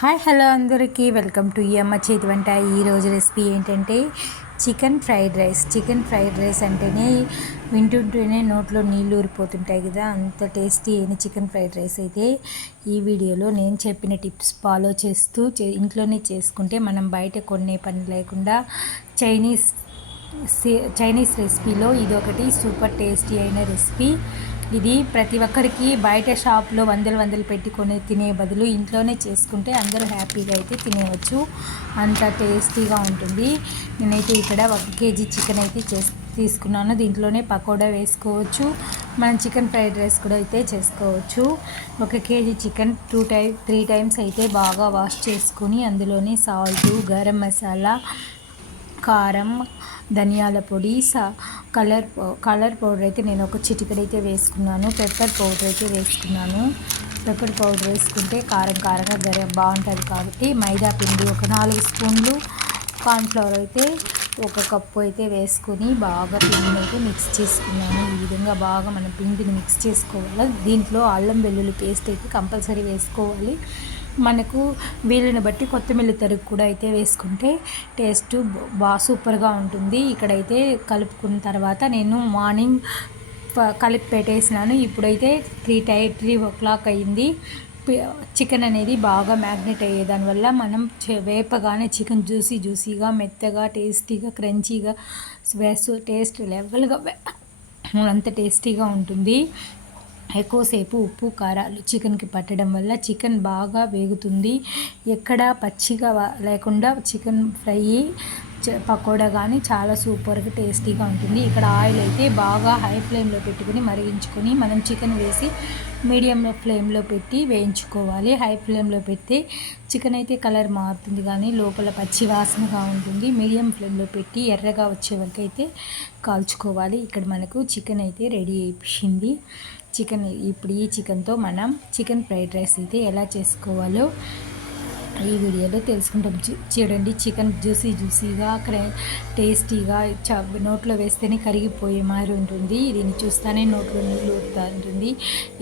Hi hello అందరికీ welcome to ఈ అమ్మ చేతి వంట. ఈరోజు రెసిపీ ఏంటంటే chicken fried rice. Chicken fried rice అంటేనే వింటుంటేనే నోట్లో నీళ్ళు ఊరిపోతుంటాయి కదా, అంత టేస్టీ అయిన చికెన్ ఫ్రైడ్ రైస్ అయితే ఈ వీడియోలో నేను చెప్పిన టిప్స్ ఫాలో చేస్తూ ఇంట్లోనే చేసుకుంటే మనం బయట కొనే పని లేకుండా చైనీస్ రెసిపీలో ఇదొకటి సూపర్ టేస్టీ అయిన రెసిపీ. ఇది ప్రతి ఒక్కరికి బయట షాప్లో వందలు పెట్టుకొని తినే బదులు ఇంట్లోనే చేసుకుంటే అందరూ హ్యాపీగా అయితే తినేవచ్చు, అంత టేస్టీగా ఉంటుంది. నేనైతే ఇక్కడ 1 కేజీ చికెన్ అయితే తీసుకున్నాను. దీంట్లోనే పకోడా వేసుకోవచ్చు, మనం చికెన్ ఫ్రైడ్ రైస్ కూడా అయితే చేసుకోవచ్చు. 1 కేజీ చికెన్ 3 టైమ్స్ అయితే బాగా వాష్ చేసుకొని అందులోనే సాల్ట్, గరం మసాలా, కారం, ధనియాల పొడి, కలర్ పౌడర్ అయితే నేను ఒక చిటికెడైతే వేసుకున్నాను. పెప్పర్ పౌడర్ అయితే వేసుకున్నాను. పెప్పర్ పౌడర్ వేసుకుంటే కారంగా బాగుంటుంది కాబట్టి మైదా పిండి ఒక 4 స్పూన్లు, కార్న్ఫ్లవర్ అయితే 1 కప్పు అయితే వేసుకొని బాగా పిండిని అయితే మిక్స్ చేసుకున్నాను. ఈ విధంగా బాగా మనం పిండిని మిక్స్ చేసుకోవాలి. దీంట్లో అల్లం వెల్లుల్లి పేస్ట్ అయితే కంపల్సరీ వేసుకోవాలి. మనకు వీలుని బట్టి కొత్తిమీర తరుగు కూడా అయితే వేసుకుంటే టేస్ట్ సూపర్గా ఉంటుంది. ఇక్కడైతే కలుపుకున్న తర్వాత నేను మార్నింగ్ కలిపి పెట్టేసినాను. ఇప్పుడైతే 3 o'clock అయింది. చికెన్ అనేది బాగా మ్యాగ్నెట్ అయ్యేదానివల్ల మనం వేపగానే చికెన్ జ్యూసీగా, మెత్తగా, టేస్టీగా, క్రంచీగా, టేస్ట్ లెవెల్గా అంత టేస్టీగా ఉంటుంది. ఎక్కువసేపు ఉప్పు కారాలు చికెన్కి పట్టడం వల్ల చికెన్ బాగా వేగుతుంది. ఎక్కడ పచ్చిగా లేకుండా చికెన్ ఫ్రై పకోడా కానీ చాలా సూపర్గా టేస్టీగా ఉంటుంది. ఇక్కడ ఆయిల్ అయితే బాగా హై ఫ్లేమ్లో పెట్టుకుని మరిగించుకొని మనం చికెన్ వేసి మీడియం ఫ్లేమ్లో పెట్టి వేయించుకోవాలి. హై ఫ్లేమ్లో పెడితే చికెన్ అయితే కలర్ మారుతుంది కానీ లోపల పచ్చి వాసనగా ఉంటుంది. మీడియం ఫ్లేమ్లో పెట్టి ఎర్రగా వచ్చే వరకు అయితే కాల్చుకోవాలి. ఇక్కడ మనకు చికెన్ అయితే రెడీ అయిపోయింది. ఇప్పుడు ఈ చికెన్తో మనం చికెన్ ఫ్రైడ్ రైస్ అయితే ఎలా చేసుకోవాలో ఈ వీడియోలో తెలుసుకుంటాం. చూడండి, చికెన్ జ్యూసీగా టేస్టీగా నోట్లో వేస్తేనే కరిగిపోయే మాదిరి ఉంటుంది. దీన్ని చూస్తేనే నోట్లో నీళ్ళు ఊరుతూ ఉంటుంది.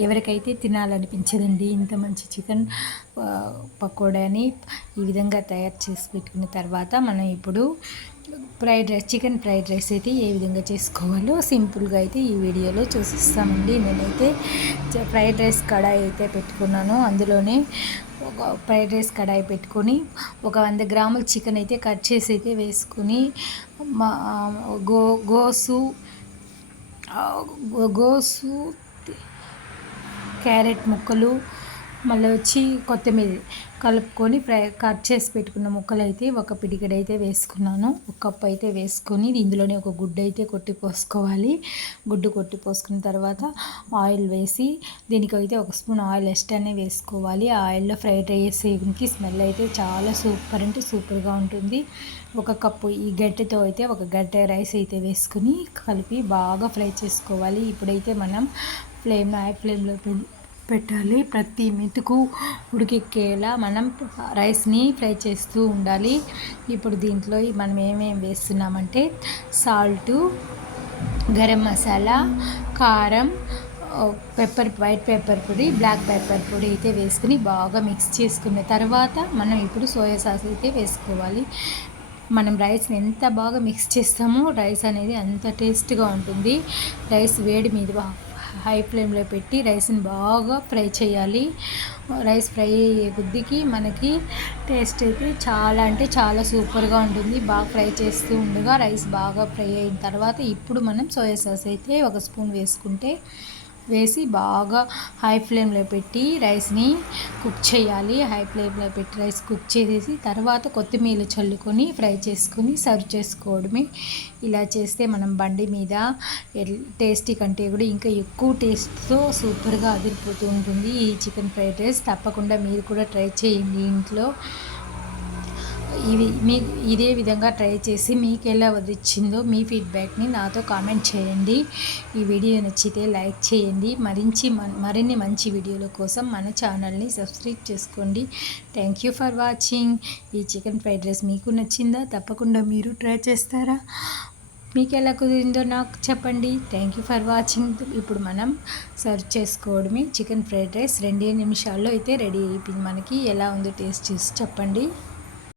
ఎవరికైతే తినాలనిపించదండి ఇంత మంచి చికెన్ పకోడాని. ఈ విధంగా తయారు చేసి పెట్టుకున్న తర్వాత మనం ఇప్పుడు చికెన్ ఫ్రైడ్ రైస్ అయితే ఏ విధంగా చేసుకోవాలో సింపుల్గా అయితే ఈ వీడియోలో చూసిస్తామండి. నేనైతే ఫ్రైడ్ రైస్ కడాయి అయితే పెట్టుకున్నాను. అందులోనే ఒక ఫ్రైడ్ రైస్ కడాయి పెట్టుకొని ఒక 100 గ్రాముల చికెన్ అయితే కట్ చేసి అయితే వేసుకొని గోసు, క్యారెట్ ముక్కలు, మళ్ళీ వచ్చి కొత్తిమీర కలుపుకొని కట్ చేసి పెట్టుకున్న ముక్కలు అయితే ఒక పిడికెడైతే వేసుకున్నాను. 1 కప్పు అయితే వేసుకొని ఇందులోనే ఒక గుడ్డు అయితే కొట్టి పోసుకోవాలి. గుడ్డు కొట్టి పోసుకున్న తర్వాత ఆయిల్ వేసి దీనికైతే 1 స్పూన్ ఆయిల్ ఎక్స్ట్రానే వేసుకోవాలి. ఆ ఆయిల్లో ఫ్రైడ్ రైస్ వేయడానికి స్మెల్ అయితే చాలా సూపర్గా ఉంటుంది. 1 కప్పు ఈ గడ్డతో అయితే 1 గడ్డ రైస్ అయితే వేసుకుని కలిపి బాగా ఫ్రై చేసుకోవాలి. ఇప్పుడైతే మనం హై ఫ్లేమ్లో పెట్టాలి. ప్రతి మెతుకు ఉడికెక్కేలా మనం రైస్ని ఫ్రై చేస్తూ ఉండాలి. ఇప్పుడు దీంట్లో మనం ఏమేమి వేస్తున్నామంటే సాల్టు, గరం మసాలా, కారం, వైట్ పెప్పర్ పొడి, బ్లాక్ పెప్పర్ పొడి అయితే వేసుకుని బాగా మిక్స్ చేసుకున్న తర్వాత మనం ఇప్పుడు సోయా సాస్ అయితే వేసుకోవాలి. మనం రైస్ని ఎంత బాగా మిక్స్ చేస్తామో రైస్ అనేది అంత టేస్ట్గా ఉంటుంది. రైస్ వేడి మీద హై ఫ్లేమ్లో పెట్టి రైస్ని బాగా ఫ్రై చేయాలి. రైస్ ఫ్రై అయ్యే కొద్దికి మనకి టేస్ట్ అయితే చాలా సూపర్గా ఉంటుంది. బాగా ఫ్రై చేస్తూ ఉండగా రైస్ బాగా ఫ్రై అయిన తర్వాత ఇప్పుడు మనం సోయా సాస్ అయితే 1 స్పూన్ వేసి బాగా హై ఫ్లేమ్లో పెట్టి రైస్ని కుక్ చేయాలి. హై ఫ్లేమ్లో పెట్టి రైస్ కుక్ చేసేసి తర్వాత కొత్తిమీర చల్లుకొని ఫ్రై చేసుకొని సర్వ్ చేసుకోవడమే. ఇలా చేస్తే మనం బండి మీద టేస్టీ కంటే కూడా ఇంకా ఎక్కువ టేస్ట్తో సూపర్గా అదిరిపోతూ ఉంటుంది ఈ చికెన్ ఫ్రైడ్ రైస్. తప్పకుండా మీరు కూడా ట్రై చేయండి ఇంట్లో. ఇదే విధంగా ట్రై చేసి మీకు ఎలా వచ్చిందో మీ ఫీడ్బ్యాక్ని నాతో కామెంట్ చేయండి. ఈ వీడియో నచ్చితే లైక్ చేయండి. మరిన్ని మంచి వీడియోల కోసం మన ఛానల్ని సబ్స్క్రైబ్ చేసుకోండి. Thank you for watching. ఈ చికెన్ ఫ్రైడ్ రైస్ మీకు నచ్చిందా? తప్పకుండా మీరు ట్రై చేస్తారా? మీకు ఎలా కుదిరిందో నాకు చెప్పండి. Thank you for watching. ఇప్పుడు మనం సర్వ్ చేసుకోవడమే. చికెన్ ఫ్రైడ్ రైస్ 2 నిమిషాల్లో అయితే రెడీ అయిపోయింది. మనకి ఎలా ఉందో టేస్ట్ చూసి చెప్పండి.